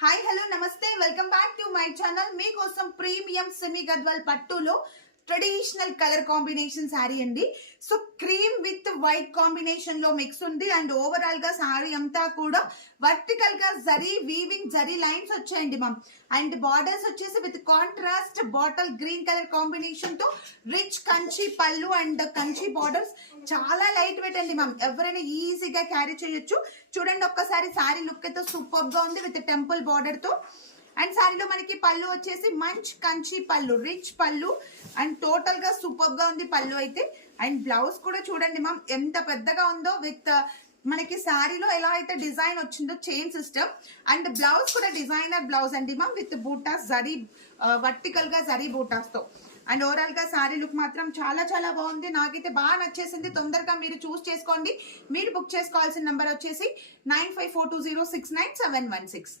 Hi hello నమస్తే welcome back to my channel. మీకోసం premium semi Gadwal పట్టులో ట్రెడిషనల్ కలర్ కాంబినేషన్ శారీ అండి. So cream with white combination లో mix ఉంది అండ్ ఓవరాల్ గా శారీ అంతా కూడా వర్టికల్ గా జరీ వీవింగ్ జరీ లైన్స్ వచ్చాయండి మ్యామ్. అండ్ బార్డర్స్ వచ్చేసి with contrast bottle green colour combination తో రిచ్ కంచి పళ్ళు అండ్ కంచి బార్డర్స్ చాలా లైట్ వెయిట్ అండి మ్యామ్. ఎవరైనా ఈజీగా క్యారీ చేయొచ్చు. చూడండి ఒక్కసారి శారీ లుక్ అయితే సూపర్ గా ఉంది విత్ టెంపుల్ బార్డర్ తో. అండ్ శారీలో మనకి పళ్ళు వచ్చేసి మంచి కంచి పళ్ళు, రిచ్ పళ్ళు అండ్ టోటల్ గా సూపర్ గా ఉంది పళ్ళు అయితే. అండ్ బ్లౌజ్ కూడా చూడండి మ్యామ్ ఎంత పెద్దగా ఉందో విత్ మనకి శారీలో ఎలా అయితే డిజైన్ వచ్చిందో చైన్ సిస్టమ్ అండ్ బ్లౌజ్ కూడా డిజైనర్ బ్లౌజ్ అండి ma'am with buttas zari vertical గా జరీ బూటాస్ తో. అండ్ ఓవరాల్ గా శారీ లుక్ మాత్రం చాలా చాలా బాగుంది. నాకైతే బాగా నచ్చేసింది. తొందరగా మీరు చూస్ చేసుకోండి. మీరు బుక్ చేసుకోవాల్సిన నెంబర్ వచ్చేసి 9542069716.